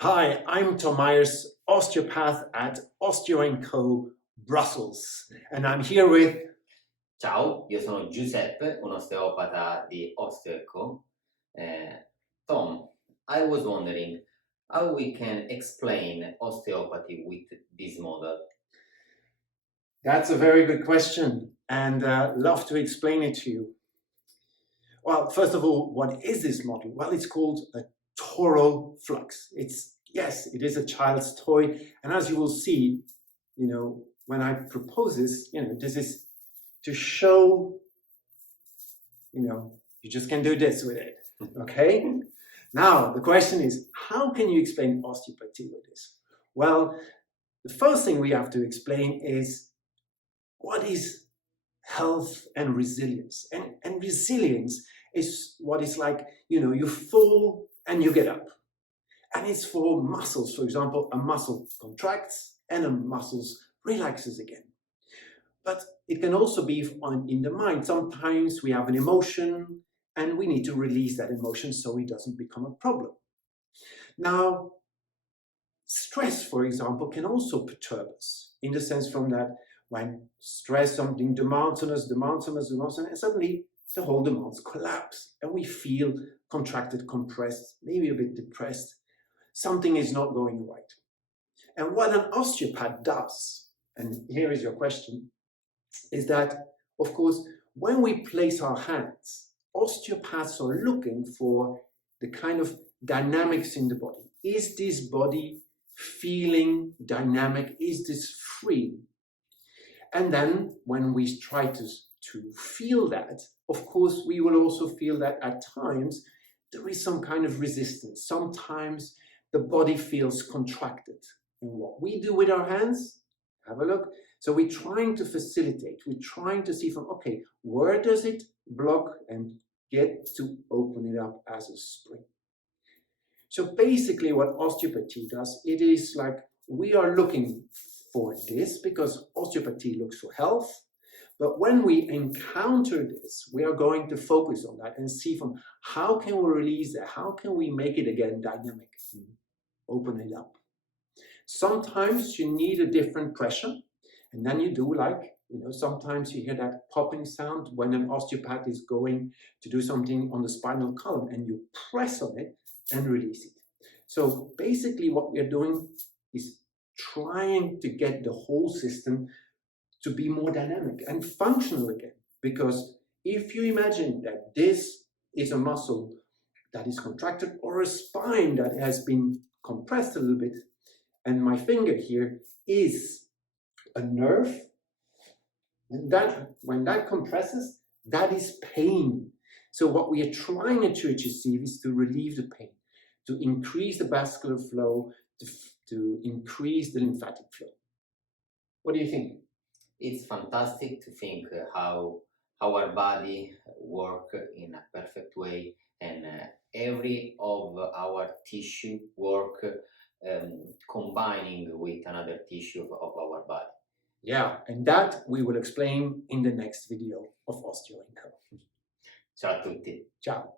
Hi, I'm Tom Meyers, osteopath at Osteo Co, Brussels, and I'm here with... Ciao, io sono Giuseppe, un osteopata di Ostéo Co. Tom, I was wondering how we can explain osteopathy with this model. That's a very good question, and love to explain it to you. Well, first of all, what is this model? Well, it's called a Toroflux. Yes, it is a child's toy, and as you will see, when I propose this, this is to show, you just can do this with it, okay? Now, the question is, how can you explain osteopathy with this? Well, the first thing we have to explain is what is health and resilience. And resilience is what is like, you fall and you get up. And it's for muscles. For example, a muscle contracts and a muscle relaxes again. But it can also be in the mind. Sometimes we have an emotion and we need to release that emotion so it doesn't become a problem. Now, stress, for example, can also perturb us in the sense from that when stress, something demands on us, and suddenly the whole demands collapse and we feel contracted, compressed, maybe a bit depressed. Something is not going right. And what an osteopath does, and here is your question, is that, of course, when we place our hands, osteopaths are looking for the kind of dynamics in the body. Is this body feeling dynamic? Is this free? And then when we try to feel that, of course, we will also feel that at times there is some kind of resistance. Sometimes the body feels contracted. And what we do with our hands, have a look. So we're trying to facilitate, we're trying to see from, okay, where does it block and get to open it up as a spring. So basically what osteopathy does, it is like we are looking for this because osteopathy looks for health. But when we encounter this, we are going to focus on that and see from how can we release that? How can we make it again dynamic? Open it up. Sometimes you need a different pressure. And then you do like, sometimes you hear that popping sound when an osteopath is going to do something on the spinal column and you press on it and release it. So basically what we're doing is trying to get the whole system to be more dynamic and functional again. Because if you imagine that this is a muscle that is contracted or a spine that has been compressed a little bit, and my finger here is a nerve, and that when that compresses, that is pain. So what we are trying to achieve is to relieve the pain, to increase the vascular flow, to increase the lymphatic flow. What do you think? It's fantastic to think how our body works in a perfect way, and every of our tissue work combining with another tissue of our body. Yeah, and that we will explain in the next video of Osteo Co. Ciao a tutti. Ciao.